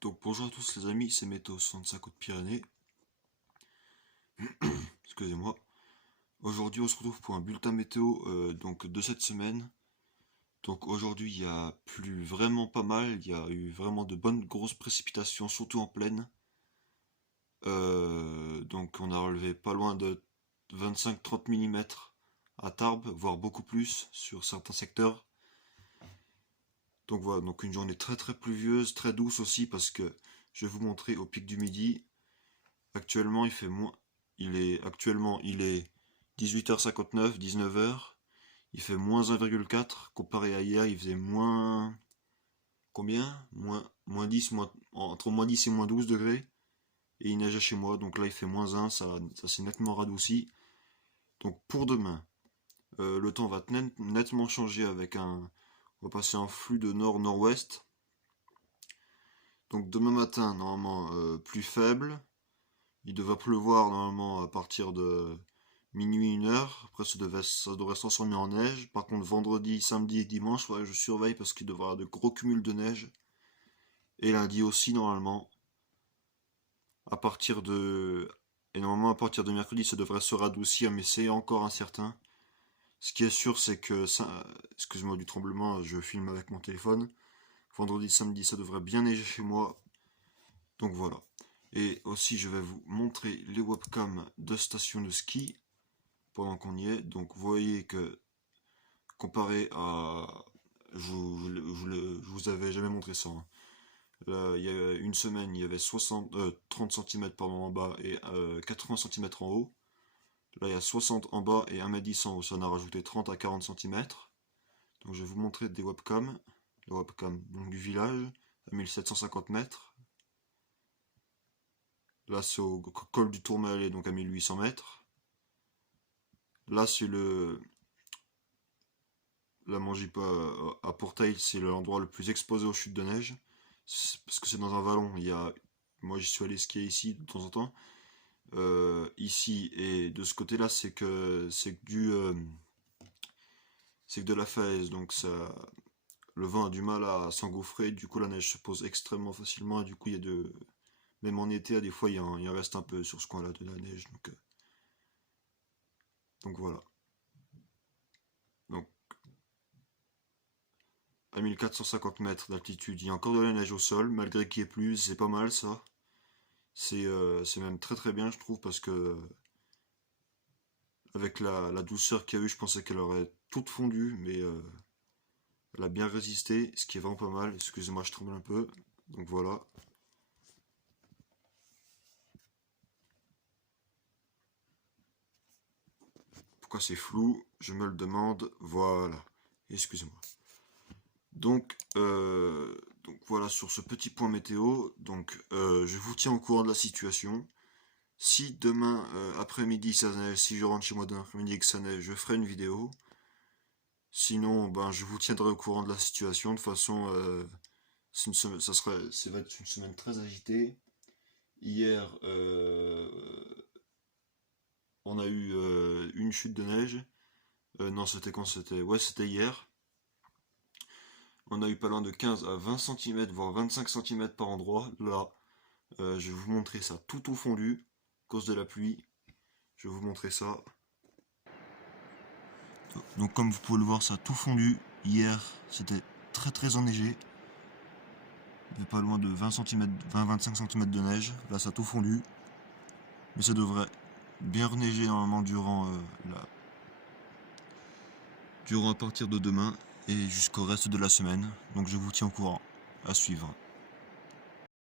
Donc bonjour à tous les amis, c'est Météo 65 Hautes-Pyrénées. Excusez-moi. Aujourd'hui on se retrouve pour un bulletin météo de cette semaine. Donc aujourd'hui il y a plu vraiment pas mal, il y a eu vraiment de bonnes grosses précipitations, surtout en plaine. Donc on a relevé pas loin de 25-30 mm à Tarbes, voire beaucoup plus sur certains secteurs. Donc voilà, donc une journée très très pluvieuse, très douce aussi parce que je vais vous montrer au pic du midi. Actuellement, il est 18h59, 19h. Il fait moins 1,4 comparé à hier, il faisait moins combien? Moins 10, entre moins 10 et moins 12 degrés. Et il neigeait chez moi, donc là il fait moins 1, ça s'est nettement radouci. Donc pour demain, le temps va nettement changer on va passer en flux de nord-nord-ouest. Donc demain matin, normalement, plus faible. Il devrait pleuvoir normalement à partir de minuit, 1 heure. Après, ça devrait se transformer en neige. Par contre, vendredi, samedi et dimanche, faudrait que je surveille parce qu'il devrait y avoir de gros cumuls de neige. Et lundi aussi, normalement. À partir de. Et normalement, à partir de mercredi, ça devrait se radoucir, mais c'est encore incertain. Ce qui est sûr, c'est que. Excuse-moi du tremblement, je filme avec mon téléphone. Vendredi, samedi, ça devrait bien neiger chez moi. Donc voilà. Et aussi, je vais vous montrer les webcams de stations de ski pendant qu'on y est. Donc vous voyez que comparé à... Je vous avais jamais montré ça, hein. Là, il y a une semaine, il y avait 30 cm en bas et 80 cm en haut. Là, il y a 60 en bas et 1,10 m en haut. Ça en a rajouté 30 à 40 cm. Donc je vais vous montrer des webcams. La webcam donc, du village à 1750 mètres. Là, c'est au col du Tourmalet, donc à 1800 mètres. Là, c'est la Mangipa à Portail, c'est l'endroit le plus exposé aux chutes de neige. Parce que c'est dans un vallon. Moi, j'y suis allé skier ici de temps en temps. Ici et de ce côté-là, c'est que de la falaise. Donc le vent a du mal à s'engouffrer. Du coup, la neige se pose extrêmement facilement. Et du coup, même en été, des fois, il en reste un peu sur ce coin-là de la neige. Donc voilà. Donc à 1450 mètres d'altitude, il y a encore de la neige au sol, malgré qu'il y ait plus, c'est pas mal ça. C'est même très très bien, je trouve, parce que avec la douceur qu'il y a eu, je pensais qu'elle aurait toute fondu, mais elle a bien résisté, ce qui est vraiment pas mal. Excusez-moi, je tremble un peu. Donc voilà. Pourquoi c'est flou? Je me le demande. Voilà. Excusez-moi. Donc voilà sur ce petit point météo. Donc je vous tiens au courant de la situation. Si demain après-midi ça neige, si je rentre chez moi demain après-midi et que ça neige, je ferai une vidéo. Sinon, ben je vous tiendrai au courant de la situation. De toute façon, ça va être une semaine très agitée. Hier, on a eu une chute de neige. Non, c'était quand c'était? Ouais, c'était hier. On a eu pas loin de 15 à 20 cm, voire 25 cm par endroit. Là, je vais vous montrer ça tout au fondu, à cause de la pluie. Je vais vous montrer ça. Donc comme vous pouvez le voir, ça a tout fondu. Hier, c'était très très enneigé. Il y avait pas loin de 20 cm, 20-25 cm de neige. Là, ça a tout fondu. Mais ça devrait bien reneiger normalement durant à partir de demain et jusqu'au reste de la semaine. Donc je vous tiens au courant. À suivre.